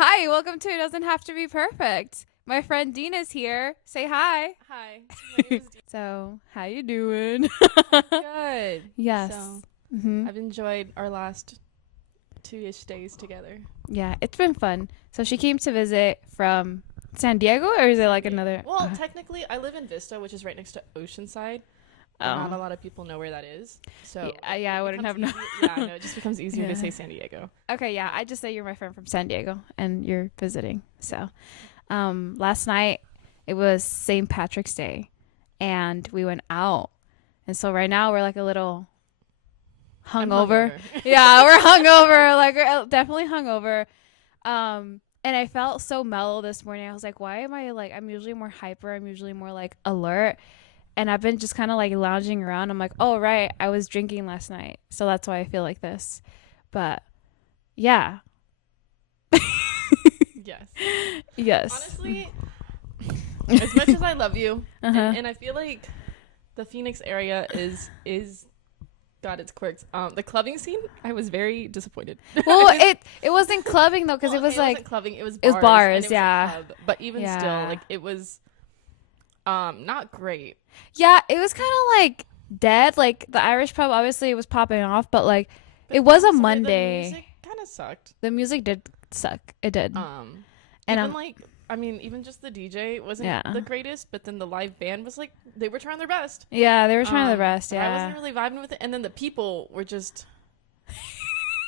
Hi, welcome to It Doesn't Have to Be Perfect. My friend Deena's here. Say hi. Hi. My name is So, how you doing? Good. Yes. So, Mm-hmm. I've enjoyed our last 2-ish days together. Yeah, it's been fun. So she came to visit from San Diego, or is it like another? Well, technically, I live in Vista, which is right next to Oceanside. And not a lot of people know where that is. So yeah, I wouldn't have known. Yeah, no, it just becomes easier Yeah. to say San Diego. Okay, yeah, I just say you're my friend from San Diego and you're visiting. So, last night it was St. Patrick's Day, and we went out, and so right now we're like a little hungover. Yeah, we're hungover. Like we're definitely hungover. And I felt so mellow this morning. I was like, why am I like? I'm usually more hyper. I'm usually more like alert. And I've been just kind of like lounging around. I'm like, oh, right. I was drinking last night. So that's why I feel like this. But yeah. Yes. Yes. Honestly, as much as I love you, Uh-huh. and I feel like the Phoenix area is got its quirks. The clubbing scene, I was very disappointed. Well, it wasn't clubbing though, because it was like wasn't clubbing. It was it was bars, and it was yeah. a club. But even Yeah. still, like it was not great. yeah, it was kind of like dead. Like the Irish pub, obviously it was popping off, but like it was a honestly, Monday. The music kind of sucked. The music did suck. It did. And And even just the DJ wasn't the greatest, but then the live band was like, they were trying their best. yeah, they were trying their best. I Yeah. wasn't really vibing with it. And then the people were just,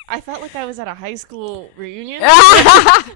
I felt like I was at a high school reunion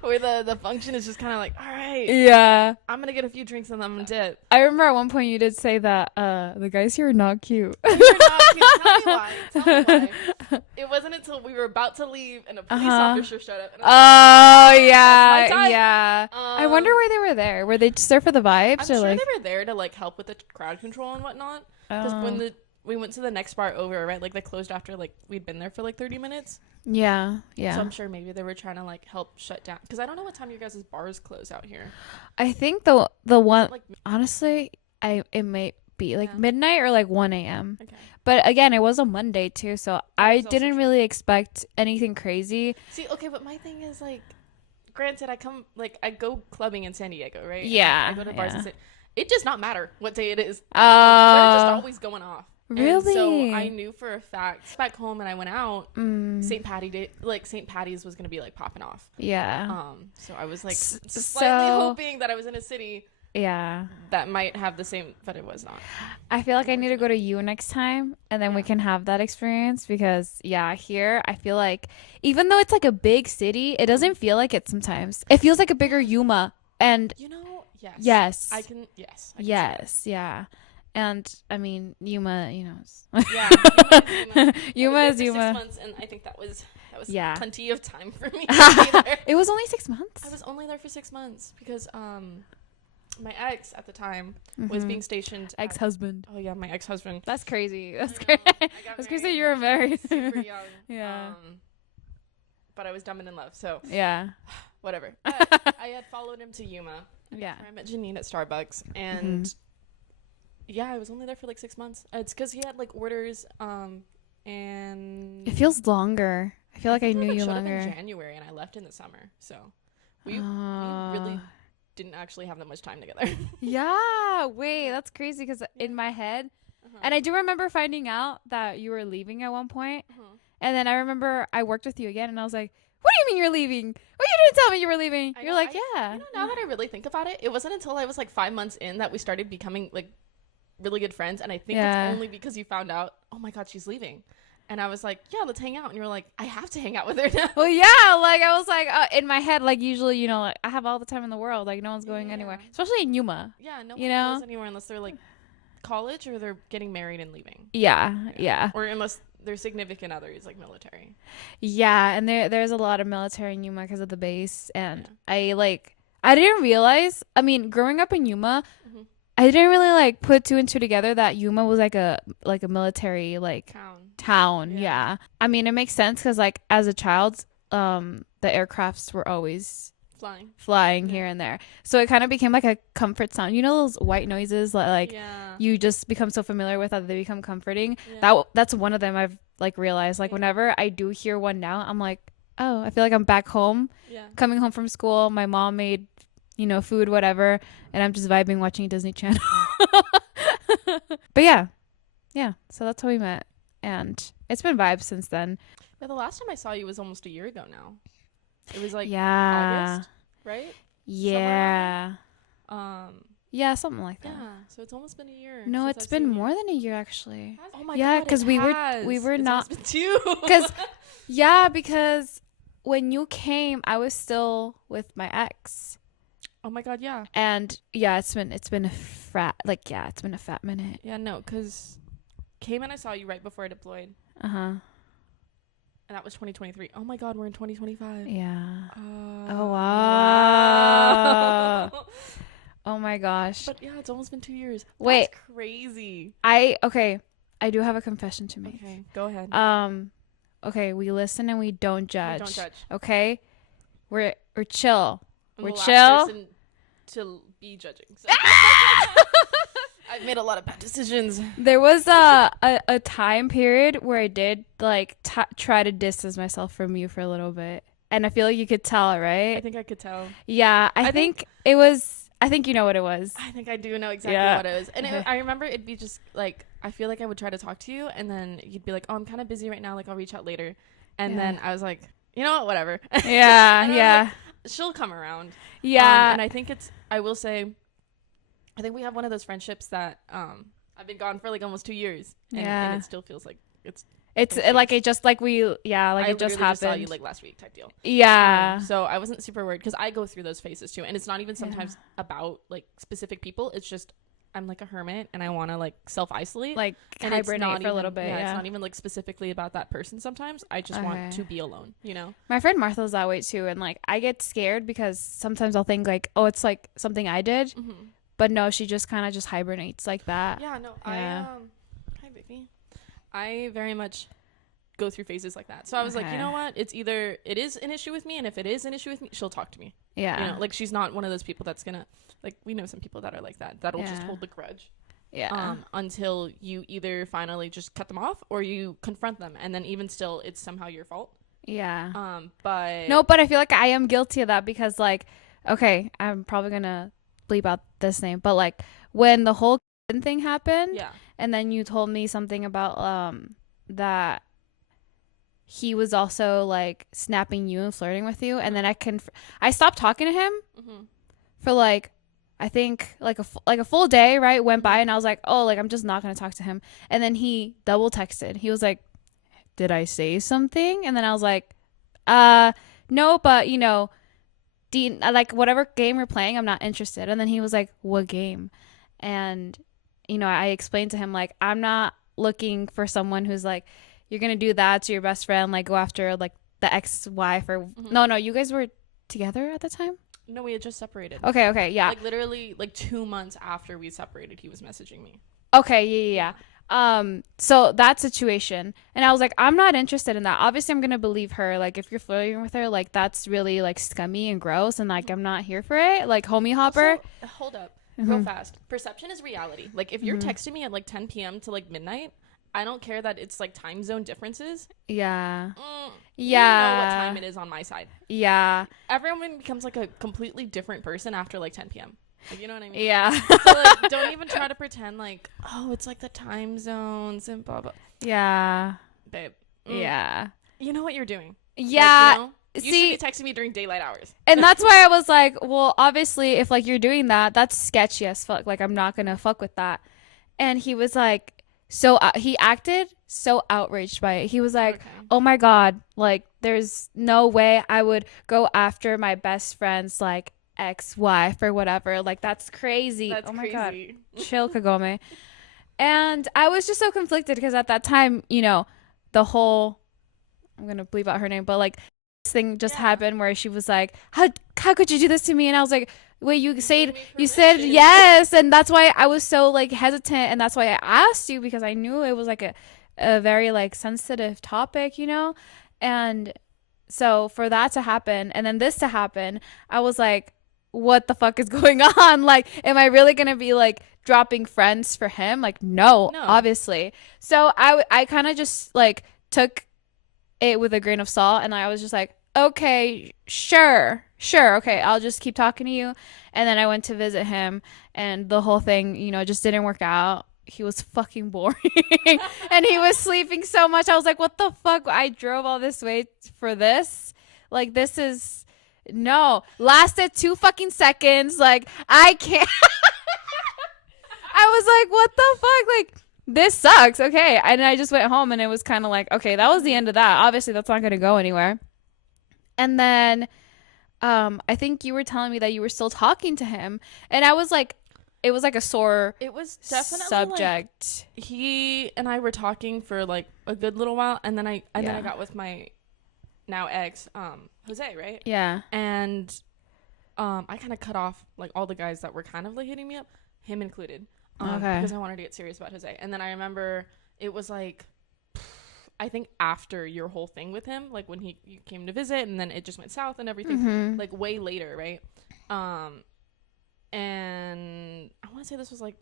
where the function is just kind of like, all right, Yeah. I'm going to get a few drinks and then I'm going to dip. I remember at one point you did say that the guys here are not cute. You're not cute. Tell me why. Tell me why. It wasn't until we were about to leave and a police officer showed up. And Oh that's my yeah, type. yeah. I wonder why they were there. Were they just there for the vibes, I'm or sure like? they were there to like help with the crowd control and whatnot. Because when we went to the next bar over, right? Like they closed after like we'd been there for like 30 minutes. Yeah, yeah. So I'm sure maybe they were trying to like help shut down. Because I don't know what time your guys' bars close out here. I think the one Like, honestly, it might be like midnight or like 1 a.m. okay. But again, it was a Monday too, so I is also didn't true. really expect anything crazy. See, okay, but my thing is like, granted, I go clubbing in San Diego, right? Yeah, I go to bars in it does not matter what day it is. Oh, They're just always going off. really? And so I knew for a fact back home and I went out, St. Patty's was gonna be like popping off. Yeah. So I was like slightly so- hoping that I was in a city Yeah. that might have the same, but it was not. I feel like I need to go to you next time, and then we can have that experience, because here I feel like even though it's like a big city, it doesn't feel like it sometimes. It feels like a bigger Yuma, and Yes. I can see that. yeah. And I mean, Yuma, Yeah, Yuma is I was there for 6 Yuma. months, and I think that was Yeah. plenty of time for me to be there. It was only 6 months. I was only there for 6 months because my ex at the time was being stationed. Ex-husband. Oh yeah, my ex-husband. That's crazy. That's I crazy. know. I got That's crazy. married You were married. super young. Yeah. But I was dumb and in love, so Yeah. whatever. I had followed him to Yuma. Yeah. I met Janine at Starbucks, and yeah, I was only there for like 6 months. It's because he had like orders, and It feels longer. I feel like I knew you showed longer. up in January, and I left in the summer, so we really didn't actually have that much time together. Yeah. Wait, that's crazy, because in my head, and I do remember finding out that you were leaving at one point, and then I remember I worked with you again, and I was like, what do you mean you're leaving? Well, you didn't tell me you were leaving. You're like, yeah. Now that I really think about it, it wasn't until I was like 5 months in that we started becoming like really good friends, and I think it's only because you found out, oh my god, she's leaving. And I was like, yeah, let's hang out. And you were like, I have to hang out with her now. Well, yeah, like I was like, in my head, like usually, like I have all the time in the world. Like no one's going anywhere, especially in Yuma. Yeah, no one goes anywhere unless they're like college or they're getting married and leaving. Yeah. Or unless their significant other is like military. Yeah, and there's a lot of military in Yuma because of the base, and I didn't realize. I mean, growing up in Yuma, I didn't really like put two and two together that Yuma was like a military town. Yeah. I mean, it makes sense because like as a child, the aircrafts were always flying here and there, so it kind of became like a comfort sound. You know those white noises like you just become so familiar with that they become comforting. That's one of them I've like realized. Like whenever I do hear one now, I'm like, oh, I feel like I'm back home, Yeah. coming home from school. My mom made, food, whatever, and I'm just vibing watching Disney Channel. But yeah, yeah. So that's how we met, and it's been vibes since then. Yeah, the last time I saw you was almost a year ago now. It was like Yeah, August, right? yeah, Um, yeah, something like that. yeah. So it's almost been a year No, since it's I've been seen more you. than a year actually. Oh my Yeah, god, because it we has. were It's not almost been 2. because yeah, because when you came, I was still with my ex. Oh my god, yeah. And yeah, it's been a it's been a fat minute. Yeah, no, because came and I saw you right before I deployed. Uh-huh. And that was 2023. Oh my god, we're in 2025. Yeah. Oh Wow. wow. Oh my gosh. But yeah, it's almost been 2 years. Wait. That's crazy. Okay, I do have a confession to make. Okay, go ahead. Okay, we listen and we don't judge. We don't judge. Okay? We're chill. I'm We're the last chill. person to be judging. So. I've made a lot of bad decisions. There was a time period where I did like try to distance myself from you for a little bit, and I feel like you could tell, right? I think I could tell. Yeah, I think it was. I think you know what it was. I think I do know exactly what it was. And I remember it'd be just like, I feel like I would try to talk to you, and then you'd be like, oh, I'm kind of busy right now. Like, I'll reach out later. And then I was like, you know what? Whatever. Yeah, yeah. Like, she'll come around. Yeah. And I think I will say, I think we have one of those friendships that I've been gone for like almost 2 years. And it still feels like it's like it just like we it just happened. Just saw you like last week type deal. Yeah. So I wasn't super worried because I go through those phases too, and it's not even sometimes about like specific people. It's just I'm like a hermit and I want to like self isolate, like hibernate for a little bit. Yeah, it's not even like specifically about that person. Sometimes I just want to be alone. You know. My friend Martha's that way too, and like I get scared because sometimes I'll think like, oh, it's like something I did, but no, she just kind of just hibernates like that. Yeah. No. Yeah. Hi, baby. I very much go through phases like that. So I was like, you know what? It's either it is an issue with me, and if it is an issue with me, she'll talk to me. Yeah. You know, like she's not one of those people that's gonna like we know some people that are like that. That'll just hold the grudge. Yeah. Until you either finally just cut them off or you confront them, and then even still, it's somehow your fault. Yeah. But I feel like I am guilty of that because like, okay, I'm probably gonna bleep out this name, but like when the whole thing happened, and then you told me something about that he was also like snapping you and flirting with you, and then I stopped talking to him for like I think like a full day, right, went by, and I was like, oh, like I'm just not gonna talk to him. And then he double texted. He was like, did I say something? And then I was like, no, but you know, Dean, like whatever game we're playing, I'm not interested. And then he was like, what game? And you know, I explained to him like I'm not looking for someone who's like, you're gonna do that to your best friend, like go after like the ex-wife or no, you guys were together at the time. No, we had just separated. Okay, yeah. Like literally like 2 months after we separated, he was messaging me. Okay, yeah. So that situation, and I was like, I'm not interested in that. Obviously, I'm gonna believe her. Like, if you're flirting with her, like that's really like scummy and gross, and like I'm not here for it. Like, homie hopper. Also, hold up, real fast. Perception is reality. Like, if you're texting me at like 10 p.m. to like midnight, I don't care that it's like time zone differences. Yeah. You know what time it is on my side. Yeah. Everyone becomes like a completely different person after like 10 p.m. Like, you know what I mean? Yeah. So like, don't even try to pretend like, oh, it's like the time zones and blah blah. Yeah. Babe. Yeah. You know what you're doing. Yeah. Like, you should be texting me during daylight hours. And that's why I was like, well, obviously, if like you're doing that, that's sketchy as fuck. Like, I'm not gonna fuck with that. And he was like, so he acted so outraged by it. He was like, oh my God, like there's no way I would go after my best friend's like ex-wife or whatever. Like that's crazy. That's my crazy. God. Chill, Kagome. And I was just so conflicted because at that time, you know, the whole, I'm going to bleep out her name, but like this thing just happened where she was like, how could you do this to me? And I was like, wait, you said yes, and that's why I was so like hesitant, and that's why I asked you because I knew it was like a very like sensitive topic, you know. And so for that to happen and then this to happen, I was like, what the fuck is going on? Like, am I really gonna be like dropping friends for him? Like, no. Obviously. So I kind of just like took it with a grain of salt, and I was just like, okay, sure, okay, I'll just keep talking to you. And then I went to visit him, and the whole thing, just didn't work out. He was fucking boring, and he was sleeping so much. I was like, what the fuck? I drove all this way for this? Like, this is no. Lasted 2 fucking seconds. Like, I can't. I was like, what the fuck? Like, this sucks. Okay. And I just went home, and it was kind of like, okay, that was the end of that. Obviously, that's not going to go anywhere. And then I think you were telling me that you were still talking to him. And I was like, it was like a sore It was definitely subject. Like, he and I were talking for like a good little while, and then I got with my now ex, Jose, right? Yeah. And I kind of cut off like all the guys that were kind of like hitting me up, him included. Okay. Because I wanted to get serious about Jose. And then I remember it was like, I think after your whole thing with him, like when you came to visit, and then it just went south and everything, like way later, right? And I want to say this was like,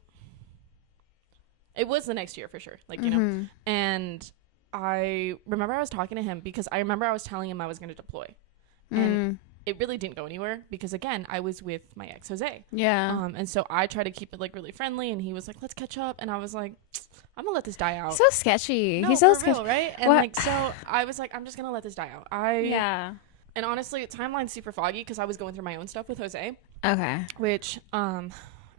it was the next year for sure, like, you know. And I remember I was talking to him because I remember I was telling him I was going to deploy, and it really didn't go anywhere because, again, I was with my ex Jose. Yeah. And so I tried to keep it like really friendly, and he was like, let's catch up, and I was like, I'm gonna let this die out. So sketchy. No, He's so for sketchy, real, right? And what? like, so I was like, I'm just gonna let this die out. Yeah. And honestly, timeline's super foggy because I was going through my own stuff with Jose. Okay. Which I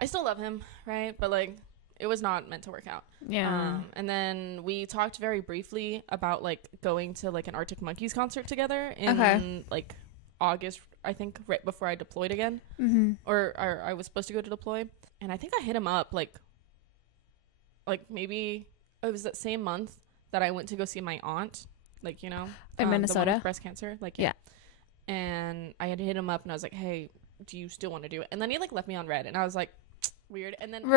still love him, right? But like, it was not meant to work out. Yeah. And then we talked very briefly about like going to like an Arctic Monkeys concert together in like August, I think, right before I deployed again, or I was supposed to go to deploy. And I think I hit him up like maybe it was that same month that I went to go see my aunt, like, you know, in Minnesota, the one with breast cancer, like, yeah. And I had hit him up, and I was like, hey, do you still want to do it? And then he like left me on red, and I was like, weird. And then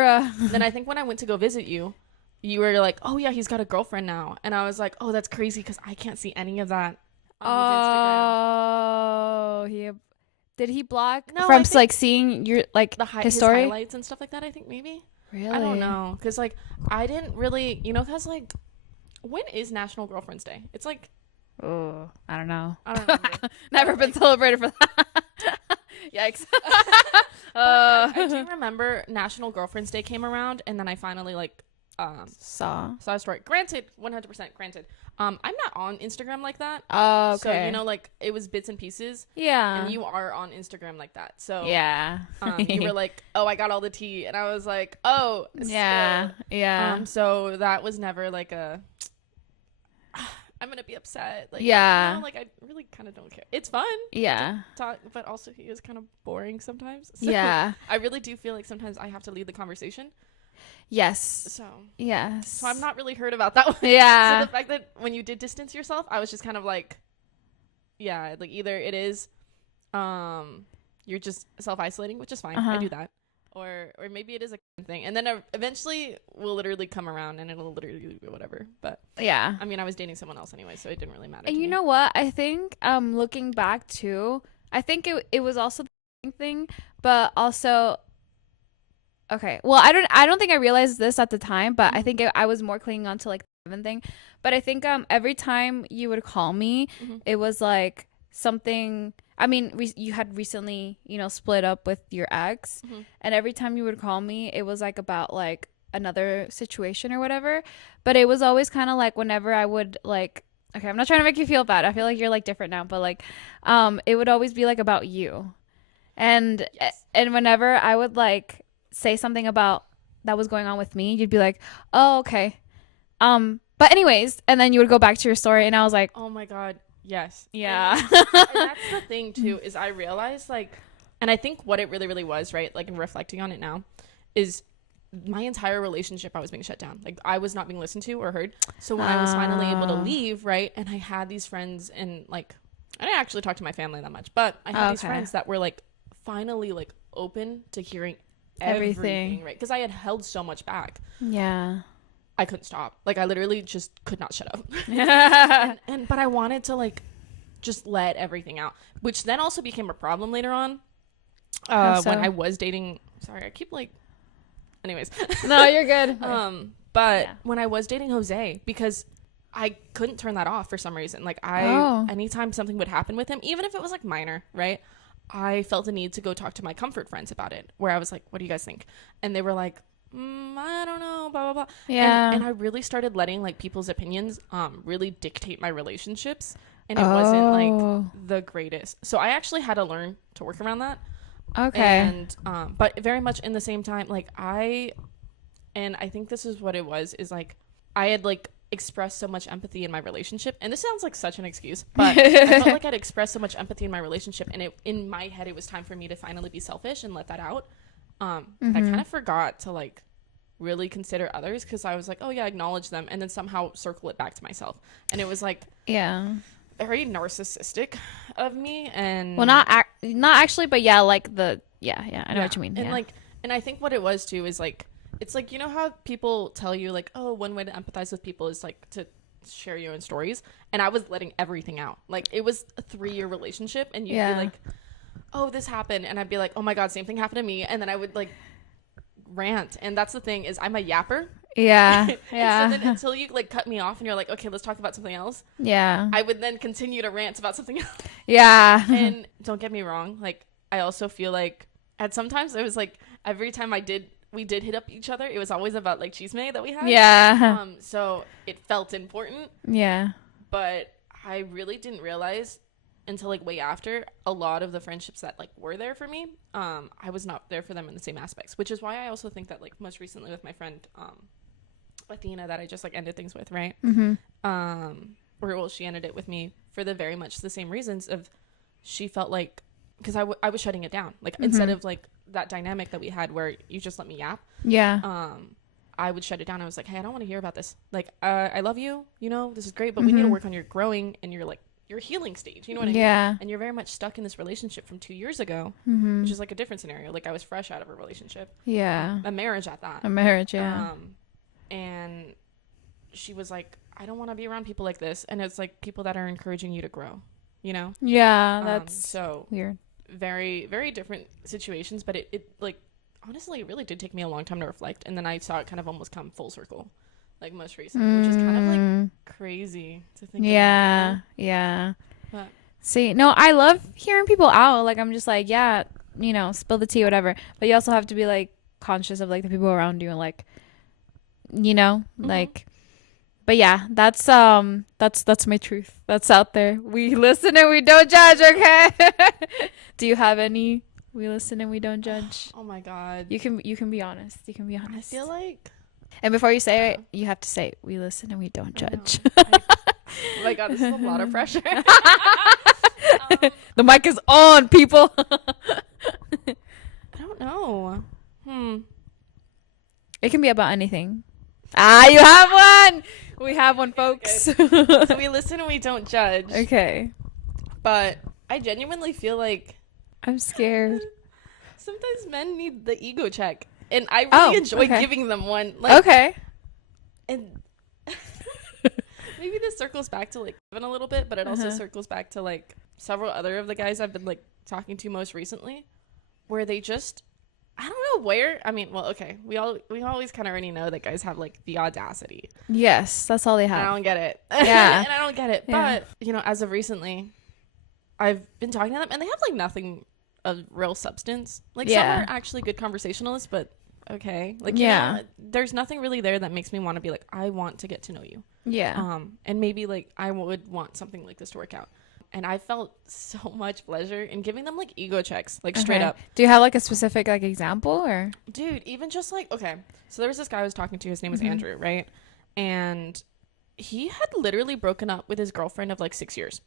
then I think when I went to go visit you, you were like, oh yeah, he's got a girlfriend now. And I was like, oh, that's crazy because I can't see any of that on his Instagram. Did he block No, from like seeing your like his story, his highlights and stuff like that? I think maybe. Really? I don't know, because like I didn't really, you know, because like, when is National Girlfriend's Day? It's like, oh, I don't know. I don't remember. Never been celebrated for that. Yikes. I do remember National Girlfriend's Day came around, and then I finally like saw a story. Granted, 100% granted. I'm not on Instagram like that. Oh, okay. So, you know, like, it was bits and pieces. Yeah. And you are on Instagram like that. So yeah. You were like, oh, I got all the tea, and I was like, oh, yeah, still. Yeah. So that was never like a, I'm gonna be upset. Like, yeah. You know, like, I really kind of don't care. It's fun. Yeah. To talk, but also he is kind of boring sometimes. So yeah. I really do feel like sometimes I have to lead the conversation. Yes. So. Yes. So I'm not really hurt about that one. Yeah. So the fact that when you did distance yourself, I was just kind of like, yeah, like either it is, you're just self-isolating, which is fine. I do that. Or maybe it is a thing. And then eventually we'll literally come around and it'll literally be whatever. But yeah, I mean, I was dating someone else anyway, so it didn't really matter. And you know what? I think looking back too, I think it was also the same thing, but also, okay. Well, I don't think I realized this at the time, but I think I was more clinging on to like the Evan thing. But I think every time you would call me, it was like something. I mean, you had recently, you know, split up with your ex, and every time you would call me, it was like about like another situation or whatever. But it was always kind of like whenever I would like, okay, I'm not trying to make you feel bad. I feel like you're like different now, but like, it would always be like about you, and and whenever I would like say something about that was going on with me, you'd be like, oh, okay, but anyways, and then you would go back to your story, and I was like, oh my God. Yes. Yeah. And that's the thing too, is I realized like, and I think what it really, really was, right? Like, in reflecting on it now, is my entire relationship, I was being shut down. Like, I was not being listened to or heard. So when I was finally able to leave, right? And I had these friends, and like, I didn't actually talk to my family that much, but I had these friends that were like finally like open to hearing everything, right? Because I had held so much back. Yeah. I couldn't stop. Like, I literally just could not shut up. But I wanted to like just let everything out, which then also became a problem later on. When I was dating, sorry, I keep like, anyways. No, you're good. But when I was dating Jose, because I couldn't turn that off for some reason. Like anytime something would happen with him, even if it was like minor, right? I felt the need to go talk to my comfort friends about it, where I was like, what do you guys think? And they were like, I don't know, blah, blah, blah. Yeah. And I really started letting like people's opinions really dictate my relationships. And it wasn't like the greatest. So I actually had to learn to work around that. Okay. And but very much in the same time, like I think this is what it was, is like I had like expressed so much empathy in my relationship, and this sounds like such an excuse, but I felt like I'd expressed so much empathy in my relationship, and in my head it was time for me to finally be selfish and let that out. I kind of forgot to like really consider others, because I was like, oh yeah, acknowledge them, and then somehow circle it back to myself, and it was like very narcissistic of me. And well, not actually, but yeah, like I know what you mean. And like, and I think what it was too is like, it's like, you know how people tell you like, oh, one way to empathize with people is like to share your own stories, and I was letting everything out. Like it was a 3-year relationship, and you'd be like, oh, this happened, and I'd be like, oh my god, same thing happened to me, and then I would like rant. And that's the thing, is I'm a yapper. Yeah. So then until you like cut me off and you're like, okay, let's talk about something else, I would then continue to rant about something else. And don't get me wrong, like I also feel like at sometimes it was like every time we did hit up each other, it was always about like chisme that we had. So it felt important, but I really didn't realize until like way after, a lot of the friendships that like were there for me, I was not there for them in the same aspects, which is why I also think that like most recently with my friend Deena, that I just like ended things with, right? She ended it with me for the very much the same reasons of, she felt like, because I was shutting it down, like instead of like that dynamic that we had where you just let me yap, I would shut it down. I was like, hey, I don't want to hear about this, like I love you, you know, this is great, but we need to work on your growing and your like your healing stage, you know what I mean? And you're very much stuck in this relationship from 2 years ago, which is like a different scenario. Like I was fresh out of a relationship, a marriage at that, and she was like, I don't want to be around people like this, and it's like people that are encouraging you to grow, you know? That's so weird. Very, very different situations, but it like honestly it really did take me a long time to reflect, and then I saw it kind of almost come full circle, like most recently, which is kind of like crazy to think about. But see, no, I love hearing people out. Like I'm just like, yeah, you know, spill the tea, whatever, but you also have to be like conscious of like the people around you, and like, you know, like, but yeah, that's my truth. That's out there. We listen and we don't judge, okay? Do you have any we listen and we don't judge? Oh my god. You can be honest. You can be honest. I feel like, and before you say it, you have to say, we listen and we don't judge. Oh my god, this is a lot of pressure. The mic is on, people. I don't know. It can be about anything. You have one. We have one, folks. So we listen and we don't judge. Okay. But I genuinely feel like I'm scared. Sometimes men need the ego check, and I really enjoy giving them one. Like, and maybe this circles back to like Kevin a little bit, but it also circles back to like several other of the guys I've been like talking to most recently, where they just, I don't know where. I mean, well, okay, we always kind of already know that guys have like the audacity. Yes, that's all they have. And I don't get it. Yeah, and I don't get it. Yeah. But you know, as of recently, I've been talking to them, and they have like nothing of real substance. Like some are actually good conversationalists, but okay, like you know, there's nothing really there that makes me want to be like, I want to get to know you. And maybe like I would want something like this to work out. And I felt so much pleasure in giving them like ego checks, like straight up. Do you have like a specific like example, or? Dude, even just like, okay, so there was this guy I was talking to, his name was Andrew, right? And he had literally broken up with his girlfriend of like 6 years.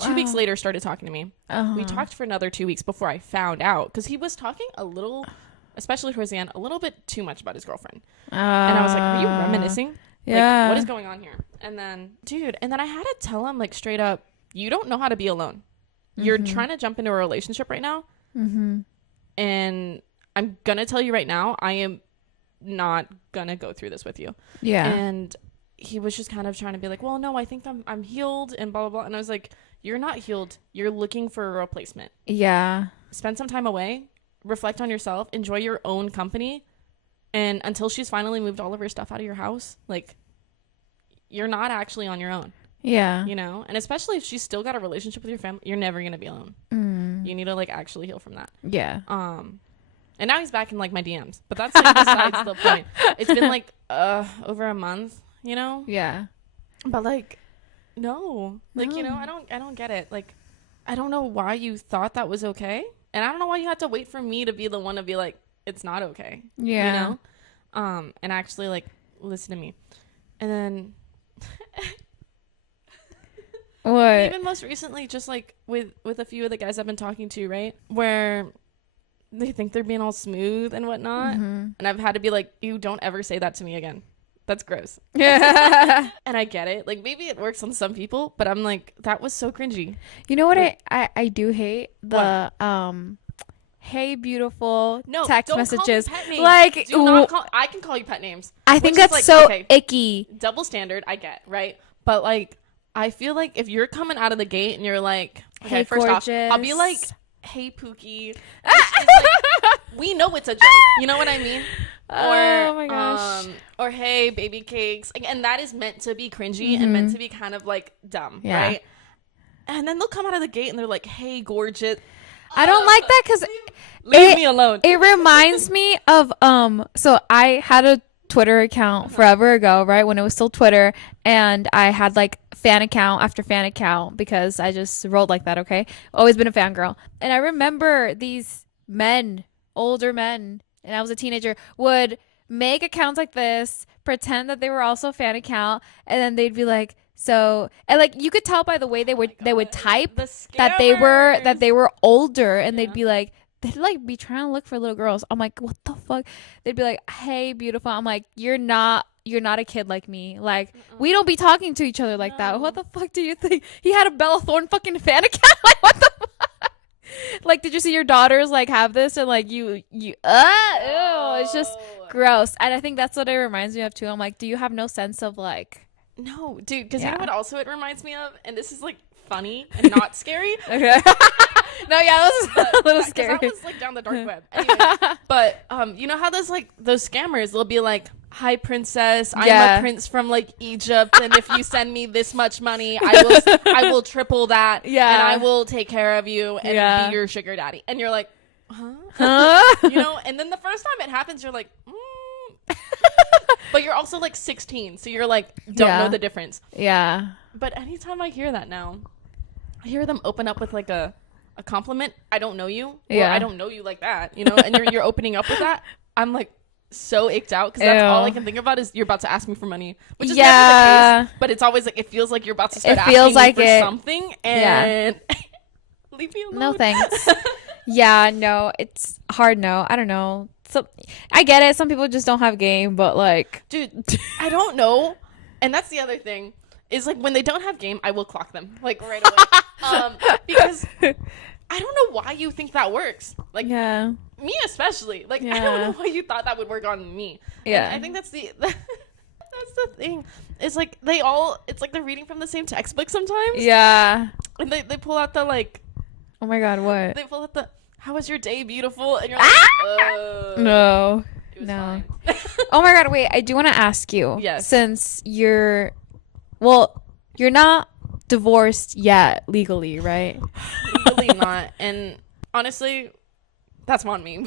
2 weeks later started talking to me. We talked for another 2 weeks before I found out, because he was talking a little, especially towards the end, a little bit too much about his girlfriend. And I was like, are you reminiscing? Like, what is going on here? And then, dude, and then I had to tell him like straight up, you don't know how to be alone. You're trying to jump into a relationship right now. And I'm going to tell you right now, I am not going to go through this with you. And he was just kind of trying to be like, well, no, I think I'm healed and blah, blah, blah. And I was like, you're not healed. You're looking for a replacement. Spend some time away. Reflect on yourself. Enjoy your own company. And until she's finally moved all of her stuff out of your house, like, you're not actually on your own. Yeah. You know, and especially if she's still got a relationship with your family, you're never gonna be alone. You need to like actually heal from that. Yeah. And now he's back in like my DMs, but that's like besides the point. It's been like over a month, you know. Yeah. But like, no, like you know, I don't get it. Like, I don't know why you thought that was okay, and I don't know why you had to wait for me to be the one to be like, it's not okay. Yeah. You know, and actually like listen to me, and then. What? Even most recently, just like with a few of the guys I've been talking to, right, where they think they're being all smooth and whatnot, and I've had to be like, you don't ever say that to me again. That's gross. Yeah. And I get it. Like maybe it works on some people, but I'm like, that was so cringy. You know what I do hate? The hey beautiful text don't messages. Call me pet names. Like do not call, I can call you pet names. I think that's like, so okay, icky. Double standard, I get, right? But like I feel like if you're coming out of the gate and you're like, okay, hey, first gorgeous. off, I'll be like, hey Pookie. Like, we know it's a joke. You know what I mean? Or, oh my gosh. Or hey baby cakes. And that is meant to be cringy and meant to be kind of like dumb, right? And then they'll come out of the gate and they're like, hey gorgeous. I don't like that because leave me alone. It reminds me of so I had a Twitter account forever ago, right, when it was still Twitter, and I had like fan account after fan account because I just rolled like that. Okay, always been a fangirl. And I remember these men, older men, and I was a teenager, would make accounts like this, pretend that they were also a fan account, and then they'd be like, so, and like you could tell by the way they would type that they were older, and they'd be like, they'd like be trying to look for little girls. I'm like, what the fuck? They'd be like, hey beautiful. I'm like, you're not a kid like me. Like we don't be talking to each other like that. What the fuck do you think? He had a Bella Thorne fucking fan account. Like what the fuck? Like, did you see your daughters like have this, and like ew, it's just gross. And I think that's what it reminds me of too. I'm like, do you have no sense of like, no dude, because you know what also it reminds me of, and this is like funny and not scary. Okay. No, yeah, that was a little scary. That was like down the dark web. Anyway, but you know how those scammers, they'll be like, hi princess, I'm a prince from like Egypt, and if you send me this much money, I will triple that, and I will take care of you and be your sugar daddy. And you're like, huh? You know, and then the first time it happens, you're like, but you're also like 16, so you're like, don't know the difference. Yeah. But anytime I hear that now, I hear them open up with like a compliment. I don't know you. Or I don't know you like that, you know, and you're opening up with that. I'm like so icked out because that's all I can think about is you're about to ask me for money, which is never the case, but it's always like it feels like you're about to start asking me for something, and leave me alone. No thanks. No, it's hard. No, I don't know. So I get it. Some people just don't have game, but like, dude, I don't know. And that's the other thing is like when they don't have game, I will clock them like right away. Because I don't know why you think that works. Like, me especially. Like, I don't know why you thought that would work on me. Yeah, and I think that's the thing. It's like it's like they're reading from the same textbook sometimes. Yeah, and they pull out the like, oh my god, what? They pull out the, how was your day, beautiful? And you're like, no. Oh my god, wait, I do want to ask you. Yes. Since you're not divorced yet legally, right? Legally not. And honestly, that's on me.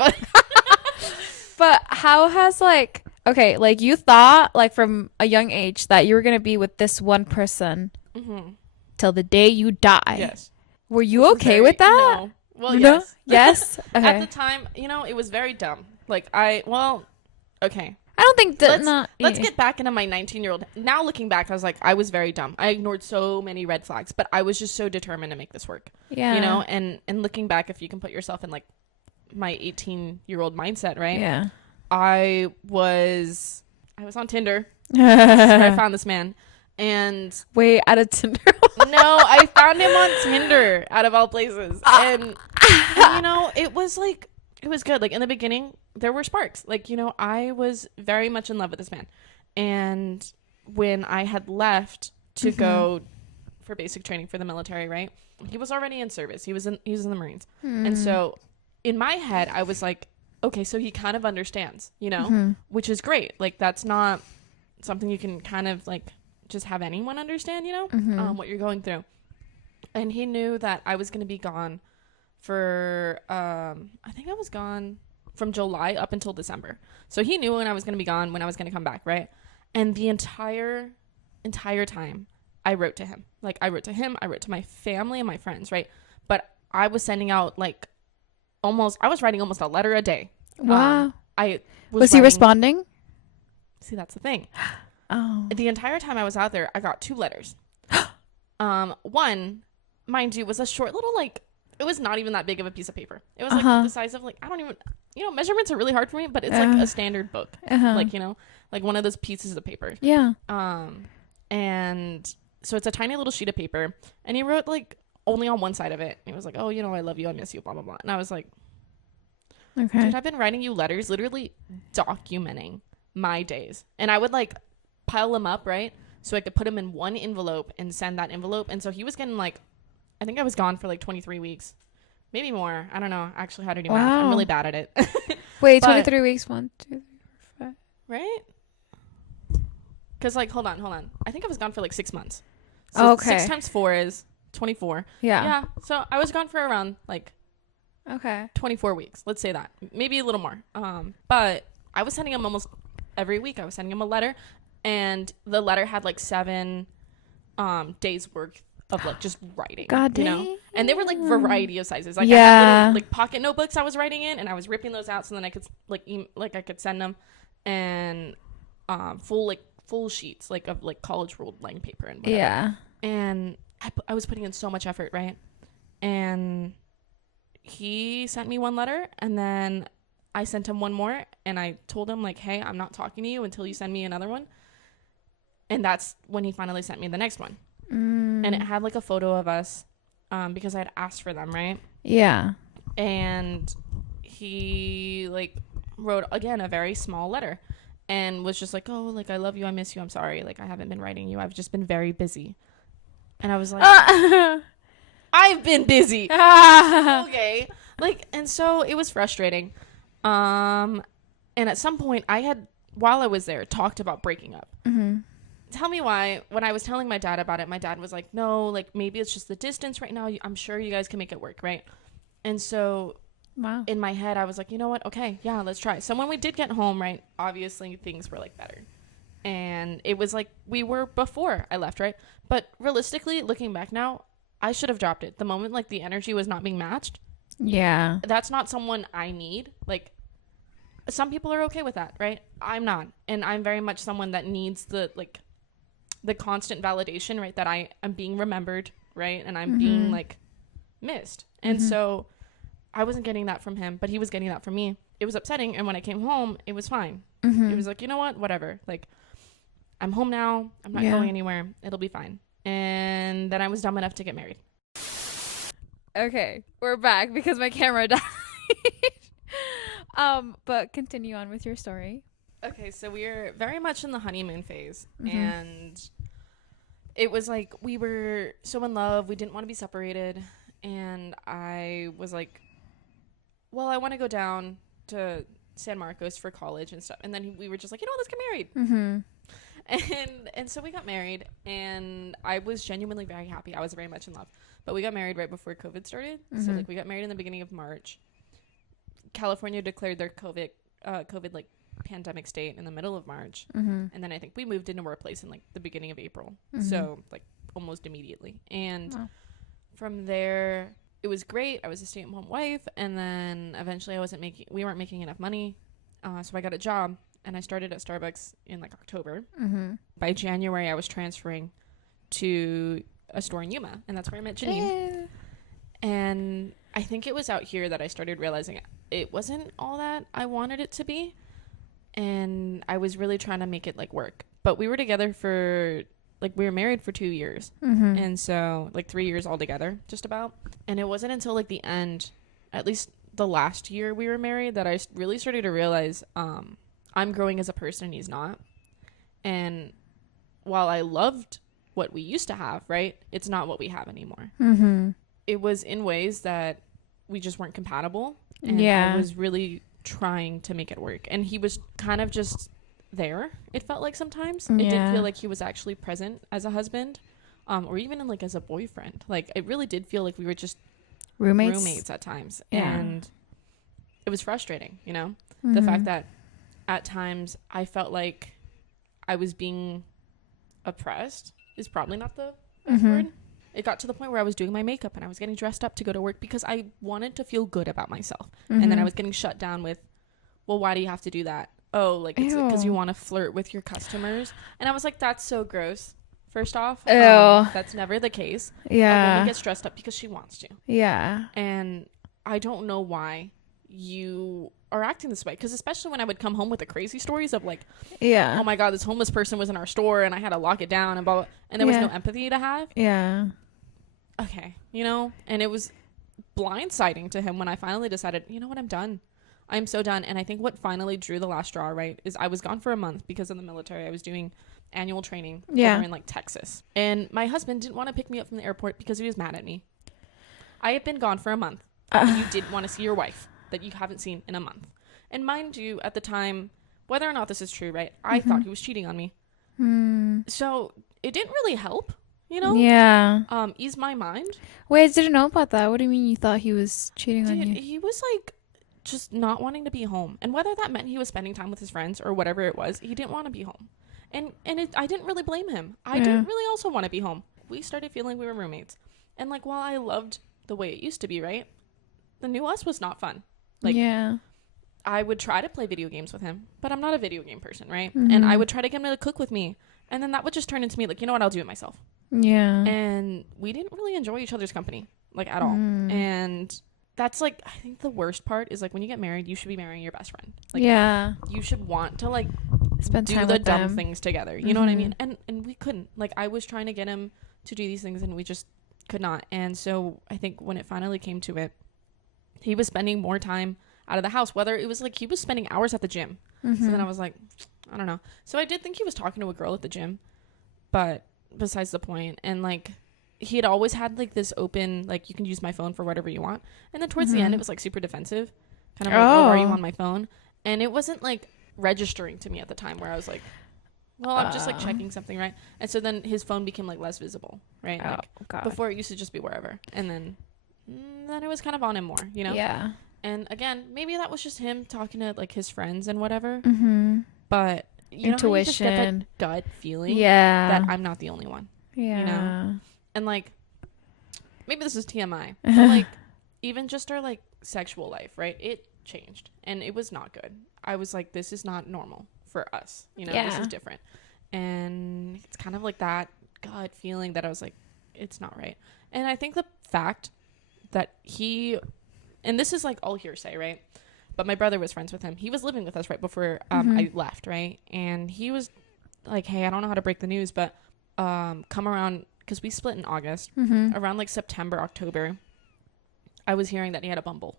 But how has like, okay, like you thought like from a young age that you were going to be with this one person till the day you die. Yes. Were you okay with that? No. Well, yes. Yes? Okay. At the time, you know, it was very dumb. Like okay. I don't think let's get back into my 19-year-old. Now looking back, I was like, I was very dumb. I ignored so many red flags, but I was just so determined to make this work. Yeah. You know, and looking back, if you can put yourself in like my 18-year-old mindset, right? Yeah. I was on Tinder. I found this man. And wait, out of Tinder? No, I found him on Tinder out of all places. And you know, it was good. Like in the beginning, there were sparks. Like, you know, I was very much in love with this man. And when I had left to go for basic training for the military, right? He was already in service. He was in the Marines. And so in my head, I was like, okay, so he kind of understands, you know, which is great. Like that's not something you can kind of like just have anyone understand, Mm-hmm. what you're going through. And he knew that I was going to be gone for, I think I was gone from July up until December. So he knew when I was going to be gone, when I was going to come back, right? And the entire time I wrote to him. Like, I wrote to him, I wrote to my family and my friends, right? But I was sending out like I was writing almost a letter a day. Wow. I Was he responding? See, that's the thing. Oh. The entire time I was out there, I got 2 letters. One, mind you, was a short little, like, it was not even that big of a piece of paper. It was like the size of, like, I don't even, measurements are really hard for me, but it's like a standard book. Like, like one of those pieces of paper. Yeah. And so it's a tiny little sheet of paper, and he wrote, like, only on one side of it. He was like, oh, I love you, I miss you, blah, blah, blah. And I was like, okay, dude, I've been writing you letters, literally documenting my days. And I would, like, pile them up, right? So I could put them in one envelope and send that envelope. And so he was getting, like, I think I was gone for like 23 weeks, maybe more. I don't know actually how to do math. I'm really bad at it. Wait, 23 weeks. 1, 2, 3, 4, 5. Right? Because, like, hold on. I think I was gone for like 6 months. So okay. 6 times 4 is 24. Yeah. So I was gone for around like 24 weeks. Let's say that. Maybe a little more. But I was sending him almost every week. I was sending him a letter, and the letter had like 7 days worth of like just writing. God dang. And they were like variety of sizes. Like I had little, like pocket notebooks I was writing in, and I was ripping those out so then I could I could send them, and full sheets like of like college ruled line paper and whatever. Yeah. And I was putting in so much effort, right? And he sent me one letter, and then I sent him one more, and I told him like, hey, I'm not talking to you until you send me another one. And that's when he finally sent me the next one. And it had like a photo of us, because I had asked for them, right? Yeah. And he like wrote again a very small letter, and was just like, oh, like, I love you, I miss you, I'm sorry, like, I haven't been writing you, I've just been very busy. And I was like, I've been busy. Okay. Like, and so it was frustrating. And at some point I had, while I was there, talked about breaking up. Tell me why. When I was telling my dad about it, my dad was like, no, like, maybe it's just the distance right now, I'm sure you guys can make it work, right? And so in my head I was like, you know what, okay, yeah, let's try. So when we did get home, right, obviously things were like better, and it was like we were before I left, right? But realistically, looking back now, I should have dropped it the moment like the energy was not being matched. Yeah. That's not someone I need. Like, some people are okay with that, right? I'm not. And I'm very much someone that needs the constant validation, right? That I am being remembered, right? And I'm being like missed. And so I wasn't getting that from him, but he was getting that from me. It was upsetting. And when I came home, it was fine. It was like, you know what? Whatever. Like, I'm home now. I'm not going anywhere. It'll be fine. And then I was dumb enough to get married. Okay, we're back because my camera died. But continue on with your story. Okay, so we were very much in the honeymoon phase, and it was like we were so in love. We didn't want to be separated, and I was like, well, I want to go down to San Marcos for college and stuff. And then we were just like, let's get married. And so we got married, and I was genuinely very happy. I was very much in love. But we got married right before COVID started. So like we got married in the beginning of March. California declared their COVID like pandemic state in the middle of March. And then I think we moved into our place in like the beginning of April. So like almost immediately. And from there, it was great. I was a stay-at-home wife, and then eventually we weren't making enough money. So I got a job, and I started at Starbucks in like October. By January, I was transferring to a store in Yuma, and that's where I met Janine. And I think it was out here that I started realizing it wasn't all that I wanted it to be, and I was really trying to make it like work. But we were together for we were married for 2 years, and so like 3 years altogether, just about. And it wasn't until like the end, at least the last year we were married, that I really started to realize I'm growing as a person and he's not. And while I loved what we used to have, right, it's not what we have anymore. It was in ways that we just weren't compatible, and I was really trying to make it work, and he was kind of just there. It felt like sometimes it did feel like he was actually present as a husband, or even in, like, as a boyfriend. Like, it really did feel like we were just roommates at times. And it was frustrating, you know, the fact that at times I felt like I was being oppressed is probably not the best word. It got to the point where I was doing my makeup and I was getting dressed up to go to work because I wanted to feel good about myself. And then I was getting shut down with, well, why do you have to do that? Oh, like, it's because you want to flirt with your customers. And I was like, that's so gross. First off, that's never the case. A woman gets dressed up because she wants to. And I don't know why you are acting this way, because especially when I would come home with the crazy stories of, like, oh my god, this homeless person was in our store and I had to lock it down and blah, blah, and there was no empathy to have. Okay, you know, and it was blindsiding to him when I finally decided, you know what, I'm done. I'm so done. And I think what finally drew the last straw, right, is I was gone for a month because of the military. I was doing annual training over in, like, Texas, and my husband didn't want to pick me up from the airport because he was mad at me. I had been gone for a month and you didn't want to see your wife that you haven't seen in a month. And mind you, at the time, whether or not this is true, right, I thought he was cheating on me. So it didn't really help, you know, ease my mind. Wait, I didn't know about that. What do you mean you thought he was cheating on you? He was, like, just not wanting to be home. And whether that meant he was spending time with his friends or whatever it was, he didn't want to be home. And I didn't really blame him. I didn't really also want to be home. We started feeling we were roommates. And, like, while I loved the way it used to be, right, the new us was not fun. Like, I would try to play video games with him, but I'm not a video game person, right? And I would try to get him to cook with me. And then that would just turn into me, like, you know what, I'll do it myself. And we didn't really enjoy each other's company, like, at all. And that's, like, I think the worst part is, like, when you get married, you should be marrying your best friend. Like, you should want to, like, spend do time the with dumb them. things together. You know what I mean? And we couldn't. Like, I was trying to get him to do these things and we just could not. And so I think when it finally came to it, he was spending more time out of the house, whether it was, like, he was spending hours at the gym. So then I was like, I don't know. So I did think he was talking to a girl at the gym, but besides the point. And, like, he had always had, like, this open, like, you can use my phone for whatever you want. And then towards the end, it was, like, super defensive. Kind of like, oh, are you on my phone? And it wasn't, like, registering to me at the time, where I was like, well, I'm just, like, checking something, right? And so then his phone became, like, less visible, right? Like, before it used to just be wherever. And then it was kind of on him more, you know? And again, maybe that was just him talking to, like, his friends and whatever. But you know how you just get that gut feeling that I'm not the only one. You know? And, like, maybe this is TMI, but, like, even just our, like, sexual life, right? It changed and it was not good. I was like, this is not normal for us. You know, this is different. And it's kind of like that gut feeling that I was like, it's not right. And I think the fact that and this is, like, all hearsay, right? But my brother was friends with him. He was living with us right before I left, right? And he was like, hey, I don't know how to break the news, but come around, because we split in August. Around, like, September, October, I was hearing that he had a Bumble.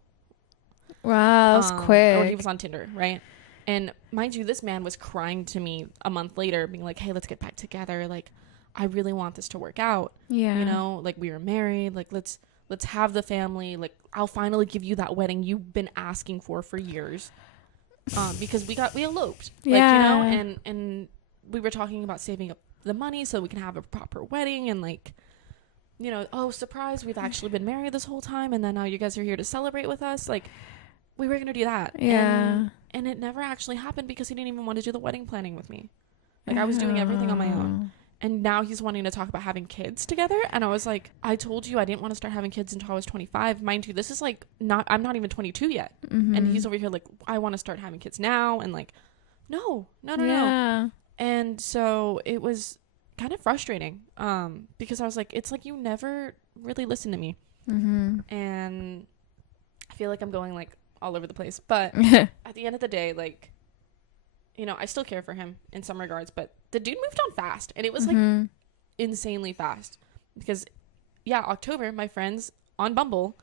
Wow, that was quick. Or he was on Tinder, right? And mind you, this man was crying to me a month later, being like, hey, let's get back together. Like, I really want this to work out. You know, like, we were married. Like, let's have the family. Like, I'll finally give you that wedding you've been asking for years. Because we eloped. Like, you know, and we were talking about saving up the money so we can have a proper wedding. And, like, you know, oh, surprise, we've actually been married this whole time. And then now you guys are here to celebrate with us. Like, we were going to do that. And it never actually happened because he didn't even want to do the wedding planning with me. Like, I was doing everything on my own. And now he's wanting to talk about having kids together. And I was like, I told you I didn't want to start having kids until I was 25. Mind you, this is, like, I'm not even 22 yet. And he's over here like, I want to start having kids now. And, like, no. And so it was kind of frustrating. Because I was like, it's like, you never really listen to me. And I feel like I'm going, like, all over the place. But at the end of the day, like, you know, I still care for him in some regards, but the dude moved on fast, and it was like insanely fast. Because October, my friend's on Bumble,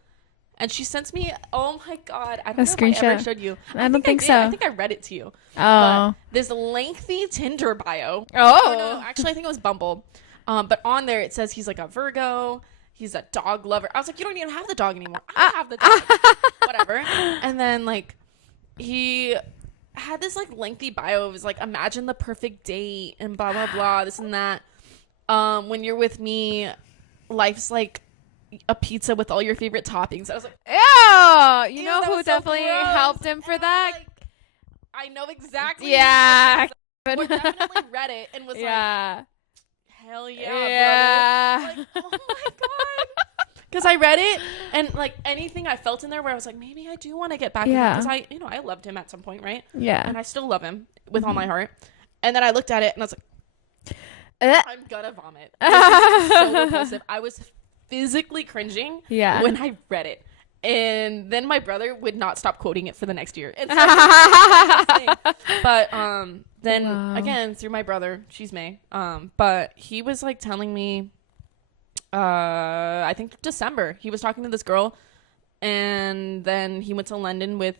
and she sends me, oh my god, I don't know if I ever showed you. I don't think so. I think I read it to you. But this lengthy Tinder bio. No, actually I think it was Bumble. But on there it says he's, like, a Virgo. He's a dog lover. I was like, you don't even have the dog anymore. I have the dog. Whatever. And then, like, he had this like lengthy bio. It was like, imagine the perfect date and blah blah blah, this and that. When you're with me, life's like a pizza with all your favorite toppings. I was like, ew. You ew, know that who was so definitely gross. helped him for And that? I know exactly. Yeah. Or definitely read it and was like, Yeah. hell yeah, brother. Like, oh my god. Because I read it and like anything I felt in there where I was like, maybe I do want to get back with him. Because I loved him at some point, right? Yeah. And I still love him with all my heart. And then I looked at it and I was like, I'm gonna vomit. This is so repulsive. I was physically cringing when I read it. And then my brother would not stop quoting it for the next year. And so but then again, through my brother, she's May. But he was like telling me, I think December, he was talking to this girl, and then he went to London with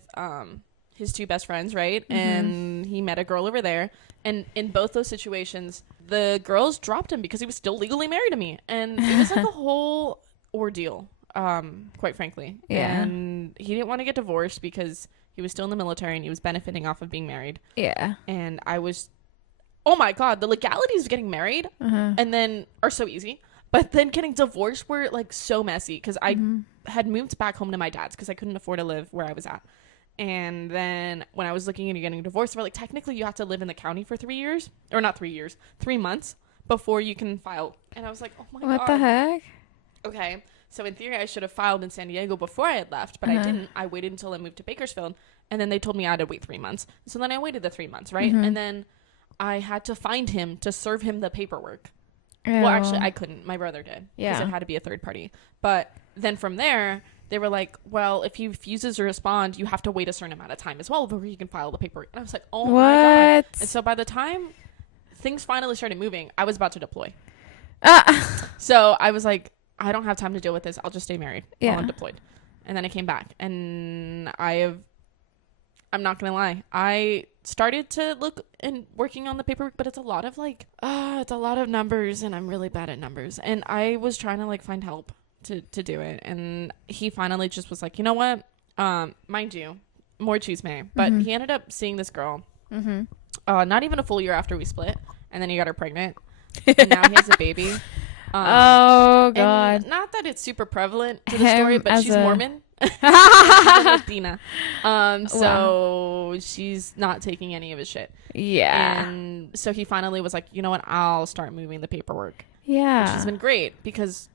his two best friends, right? And he met a girl over there. And in both those situations, the girls dropped him because he was still legally married to me. And it was like a whole ordeal, quite frankly. Yeah. And he didn't want to get divorced because he was still in the military and he was benefiting off of being married. Yeah. And I was, oh my God, the legalities of getting married and then are so easy. But then getting divorced were like so messy because I had moved back home to my dad's because I couldn't afford to live where I was at. And then when I was looking into getting divorced, they're like, technically you have to live in the county for 3 years, or not 3 years, 3 months before you can file. And I was like, oh my God. What the heck? Okay. So in theory, I should have filed in San Diego before I had left, but I didn't. I waited until I moved to Bakersfield, and then they told me I had to wait 3 months. So then I waited the 3 months, right? And then I had to find him to serve him the paperwork. Ew. Well, actually, I couldn't. My brother did. Yeah. Because it had to be a third party. But then from there, they were like, well, if he refuses to respond, you have to wait a certain amount of time as well before you can file the paperwork. And I was like, oh my God. And so by the time things finally started moving, I was about to deploy. So I was like, I don't have time to deal with this. I'll just stay married while I'm deployed. And then I came back. And I'm not going to lie. I started to look and working on the paperwork, but it's a lot of like, it's a lot of numbers, and I'm really bad at numbers. And I was trying to like find help to do it. And he finally just was like, you know what? Mind you, more choose May. But he ended up seeing this girl, not even a full year after we split. And then he got her pregnant. And now he has a baby. Oh God. Not that it's super prevalent to the story, but she's Mormon. Deena. So she's not taking any of his shit. Yeah. And so he finally was like, you know what? I'll start moving the paperwork. Yeah. Which has been great because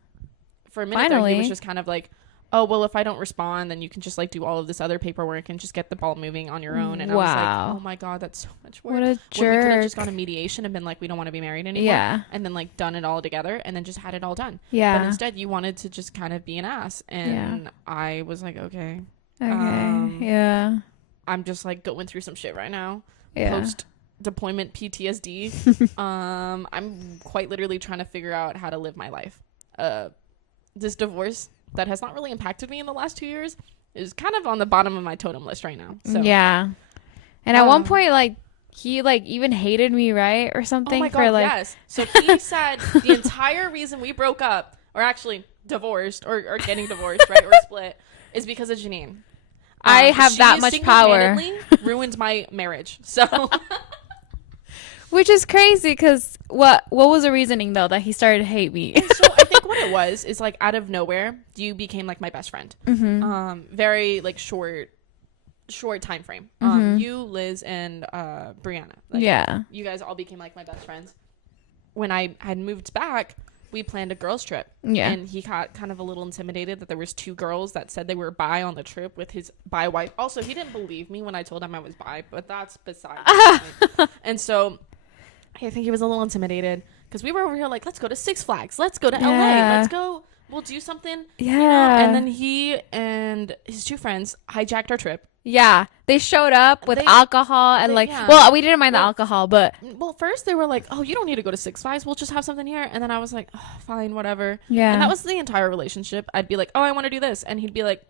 for a minute there, he was just kind of like, oh, well, if I don't respond, then you can just like do all of this other paperwork and just get the ball moving on your own. And I was like, oh my God, that's so much work. What a jerk. We could have just gone to mediation and been like, we don't want to be married anymore. Yeah. And then like done it all together and then just had it all done. Yeah. But instead you wanted to just kind of be an ass. And I was like, okay. Okay. Yeah. I'm just like going through some shit right now. Yeah. Post deployment PTSD. I'm quite literally trying to figure out how to live my life. This divorce that has not really impacted me in the last 2 years is kind of on the bottom of my totem list right now. So yeah. And at one point, like, he like even hated me, right, or something. Oh my God, for, like... yes. So he said the entire reason we broke up, or actually divorced, or getting divorced, right, or split, is because of Janine. I have that much power. Ruined my marriage. So. Which is crazy because what was the reasoning though that he started to hate me? So I think what it was is like out of nowhere you became like my best friend. Very like short time frame. You, Liz, and Brianna. Like, you guys all became like my best friends. When I had moved back, we planned a girls trip. Yeah. And he got kind of a little intimidated that there was 2 girls that said they were bi on the trip with his bi wife. Also, he didn't believe me when I told him I was bi, but that's beside the point. And so I think he was a little intimidated because we were over here like, let's go to Six Flags. Let's go to LA. Let's go. We'll do something. Yeah. You know? And then he and his 2 friends hijacked our trip. Yeah. They showed up with alcohol and well, we didn't mind the alcohol, but. Well, first they were like, oh, you don't need to go to Six Flags. We'll just have something here. And then I was like, oh, fine, whatever. Yeah. And that was the entire relationship. I'd be like, oh, I want to do this. And he'd be like,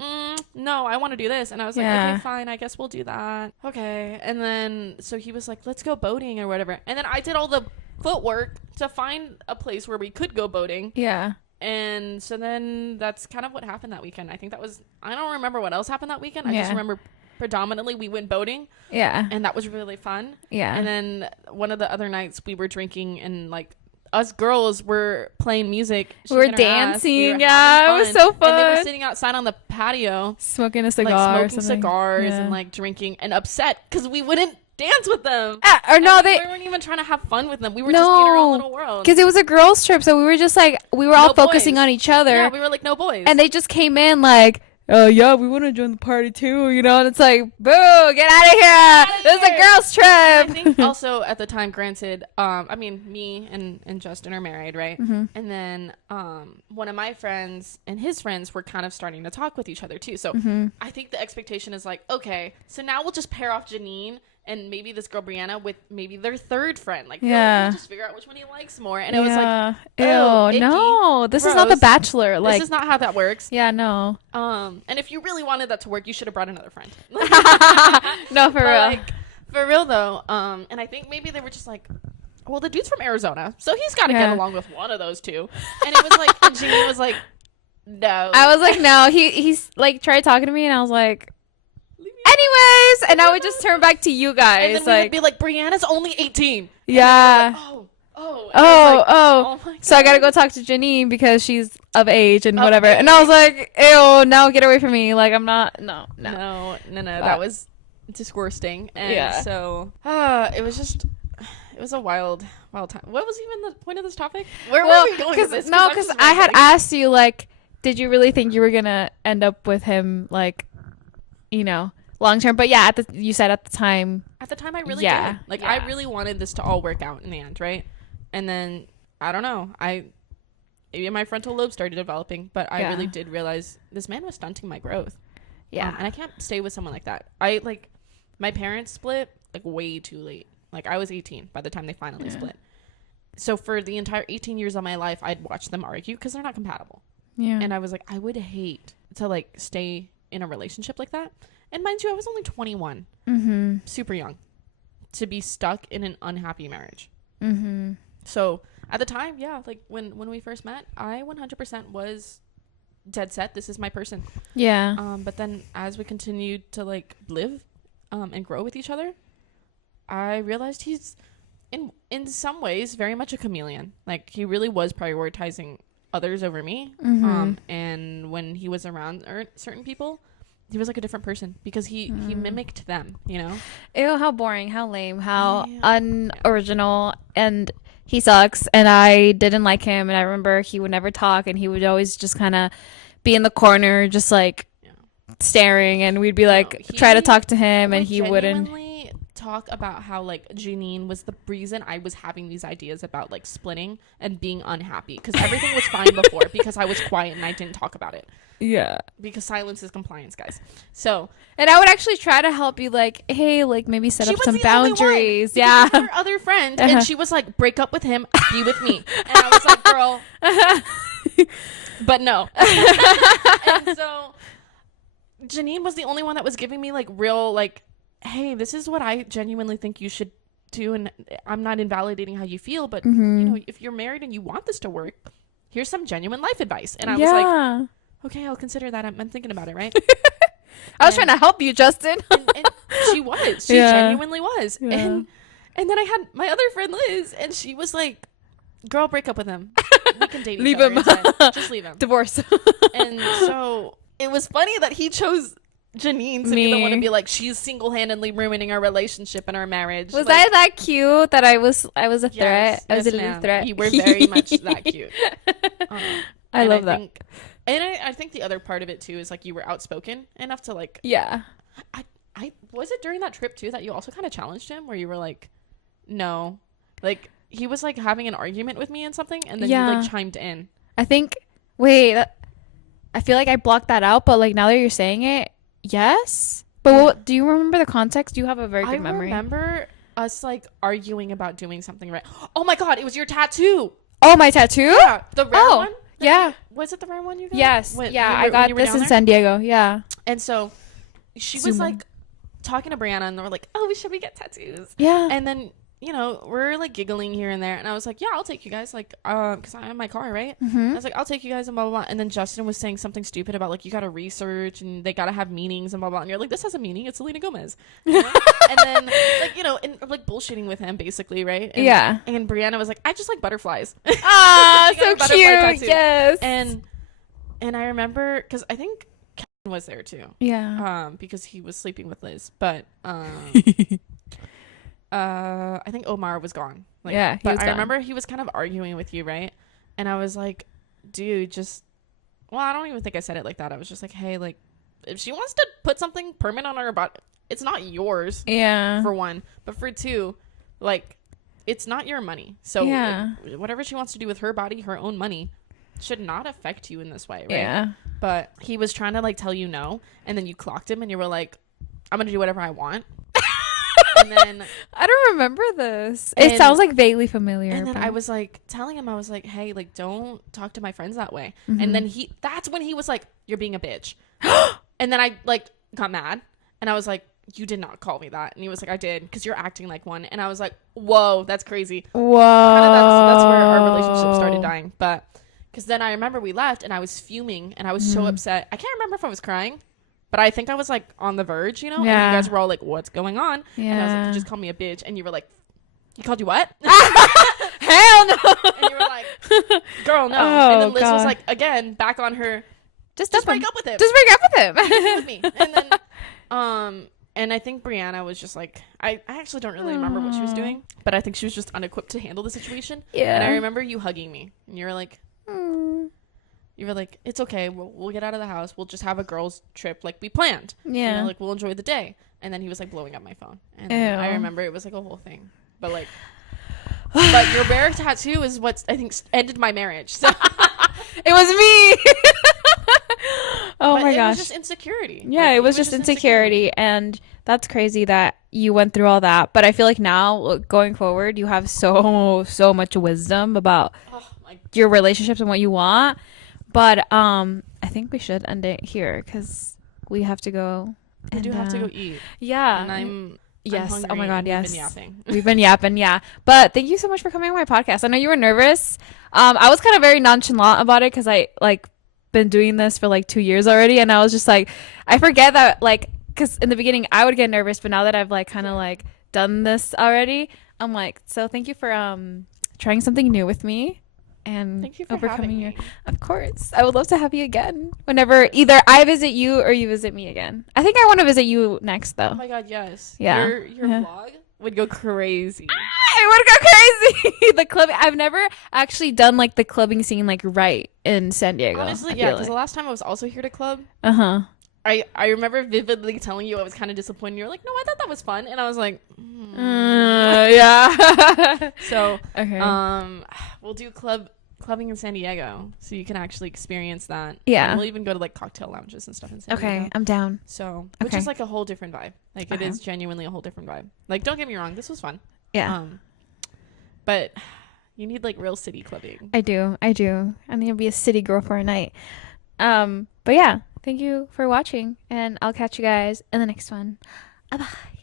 no, I want to do this. And I was like, okay, fine. I guess we'll do that. Okay. And then, so he was like, let's go boating or whatever. And then I did all the footwork to find a place where we could go boating. Yeah. And so then that's kind of what happened that weekend. I think that was, I don't remember what else happened that weekend. I just remember predominantly we went boating. Yeah. And that was really fun. Yeah. And then one of the other nights we were drinking and like us girls were playing music. We were dancing. Yeah, it was so fun. And they were sitting outside on the patio. Smoking a cigar. Like smoking cigars and like drinking and upset because we wouldn't dance with them. Or no, we weren't even trying to have fun with them. We were just in our own little world. Because it was a girls' trip, so we were just like, we were all focusing on each other. Yeah, we were like, no boys. And they just came in like, oh yeah, we want to join the party too, you know. And it's like, boo, get out of here. This is a girls' trip. And I think also at the time, granted, I mean, me and Justin are married, right? Mm-hmm. And then one of my friends and his friends were kind of starting to talk with each other too. So I think the expectation is like, okay, so now we'll just pair off Janine and maybe this girl Brianna with maybe their third friend. Like, we'll just figure out which one he likes more. And it was like, oh, ew, no, this is not The Bachelor. Like, this is not how that works. Yeah, no. And if you really wanted that to work, you should have brought another friend. No, for real. Like, for real though. And I think maybe they were just like, well, the dude's from Arizona, so he's got to get along with one of those two. And it was like, and Janine was like, no. I was like, no. He's like tried talking to me, and I was like, anyways, and I would just turn back to you guys. And then we would be like, Brianna's only 18. Yeah. Like, oh. Oh. So I gotta go talk to Janine because she's of age and whatever. And I was like, ew, no, get away from me. Like, I'm not. No. That was disgusting. And so it was a wild time. What was even the point of this topic? Where were we going with this? No, because I had asked you, like, did you really think you were gonna end up with him, like, you know, long term? But yeah, you said at the time. At the time, I really did. Like, I really wanted this to all work out in the end, right? And then I don't know. Maybe my frontal lobe started developing, but I really did realize this man was stunting my growth. Yeah, and I can't stay with someone like that. My parents split like way too late. Like, I was 18 by the time they finally split. So for the entire 18 years of my life, I'd watch them argue because they're not compatible. Yeah, and I was like, I would hate to like stay in a relationship like that. And mind you, I was only 21, super young, to be stuck in an unhappy marriage. So at the time, like when we first met, I 100% was dead set. This is my person. Yeah. But then as we continued to like live and grow with each other, I realized he's in some ways very much a chameleon. Like, he really was prioritizing others over me. And when he was around certain people, he was like a different person because he mimicked them, you know? Ew, how boring, how lame, how unoriginal, and he sucks, and I didn't like him, and I remember he would never talk, and he would always just kind of be in the corner, just like staring, and we'd be like, try to talk to him, and he wouldn't. Talk about how like Janine was the reason I was having these ideas about like splitting and being unhappy, because everything was fine before because I was quiet and I didn't talk about it. Yeah, because silence is compliance, guys. So, and I would actually try to help you, like, hey, like maybe set up some boundaries. Yeah, her other friend, and she was like, break up with him, be with me, and I was like, girl, but no. And so Janine was the only one that was giving me like real like, hey, this is what I genuinely think you should do, and I'm not invalidating how you feel, but you know, if you're married and you want this to work, here's some genuine life advice. And I was like, okay, I'll consider that. I'm thinking about it, right? I was trying to help you, Justin. and she was. She genuinely was. Yeah. And then I had my other friend Liz, and she was like, girl, break up with him. We can date each other instead. Just leave him. Divorce. And so it was funny that he chose Janine to be the one to be like, she's single-handedly ruining our relationship and our marriage. Was I that cute that I was a threat? I was a little threat. You were very much that cute. I love that. I think the other part of it too is like you were outspoken enough to like. Yeah. I was it during that trip too that you also kind of challenged him, where you were like, no, like he was like having an argument with me and something, and then you like chimed in. I think. Wait, I feel like I blocked that out, but like now that you're saying it. Yes, but what do you remember the context? Do you have a very good memory? I remember us like arguing about doing something right. Oh my god, it was your tattoo. Oh, my tattoo? Yeah, the rare one. Yeah, was it the rare one you got? Yes, I got this in San Diego. Yeah, and so she was like talking to Brianna, and they were like, "Oh, should we get tattoos?" Yeah, and then you know, we're like giggling here and there, and I was like, yeah, I'll take you guys, like, because I have my car, right? Mm-hmm. I was like, I'll take you guys, and blah blah blah. And then Justin was saying something stupid about like you gotta research and they gotta have meanings and blah blah. And you're like, this has a meaning. It's Selena Gomez. You know? And then like, you know, and like bullshitting with him basically, right? And, Yeah. And Brianna was like, I just like butterflies. Ah, She got a so butterfly cute. tattoo. Yes. And I remember because I think Kevin was there too. Yeah. Because he was sleeping with Liz, but I think Omar was gone. Like, Yeah, but was I gone. remember he was kind of arguing with you, right? And I was like, dude, just, well, I don't even think I said it like that. I was just like, hey, like, if she wants to put something permanent on her body, it's not yours. Yeah. For one, but for two, like, it's not your money. So yeah. like, whatever she wants to do with her body, her own money, should not affect you in this way, right? Yeah. But he was trying to like tell you no, and then you clocked him, and you were like, I'm gonna do whatever I want. And then I don't remember this. It sounds like vaguely familiar. And then but... I was like telling him, I was like, hey, like, don't talk to my friends that way. Mm-hmm. And then that's when he was like, you're being a bitch. And then I like got mad, and I was like, you did not call me that. And he was like, I did, because you're acting like one. And I was like, whoa, that's crazy. Whoa. That's where our relationship started dying. But because then I remember we left, and I was fuming, and I was so upset. I can't remember if I was crying, but I think I was like on the verge, you know? Yeah. And you guys were all like, what's going on? Yeah. And I was like, you just called me a bitch. And you were like, he called you what? Hell no. And you were like, girl, no. Oh, and then Liz God. was like, again, back on her, Just break up with him. Just break up with him. with me. And then, and I think Brianna was just like, I actually don't really remember what she was doing, but I think she was just unequipped to handle the situation. Yeah. And I remember you hugging me, and you were like, Mm. you were like, it's okay. We'll get out of the house. We'll just have a girls' trip like we planned. Yeah. You know, like we'll enjoy the day. And then he was like blowing up my phone. And Ew. I remember it was like a whole thing. But like, but your bear tattoo is what I think ended my marriage. So It was me. Oh but my it gosh. was just insecurity. Yeah, Like, it was just insecurity, and that's crazy that you went through all that. But I feel like now, going forward, you have so much wisdom about Oh my your relationships and what you want. But I think we should end it here because we have to go. We do have to go eat. Yeah. And I'm Yes. hungry, Oh my God. and Yes. we've been yapping. We've been yapping. Yeah. But thank you so much for coming on my podcast. I know you were nervous. I was kind of very nonchalant about it because I like been doing this for like 2 years already, and I was just like, I forget that, like, because in the beginning I would get nervous, but now that I've like kind of like done this already, I'm like, so thank you for trying something new with me. And Thank you for overcoming having your, me. of course, I would love to have you again whenever either I visit you or you visit me again. I think I want to visit you next though. Oh my God, yes. Yeah. Your vlog would go crazy. I would go crazy. The club. I've never actually done like the clubbing scene like right in San Diego. Honestly, yeah, because the last time I was also here to club, Uh-huh. I remember vividly telling you I was kind of disappointed. You're like, no, I thought that was fun. And I was like, Yeah. So, Okay. we'll do clubbing in San Diego, so you can actually experience that. Yeah. And we'll even go to like cocktail lounges and stuff in San Diego. Okay, I'm down. So, which Okay. is like a whole different vibe. Like it Okay. is genuinely a whole different vibe. Like, don't get me wrong, this was fun. Yeah. But you need like real city clubbing. I do. I need to be a city girl for a night. But yeah, thank you for watching, and I'll catch you guys in the next one. Bye bye.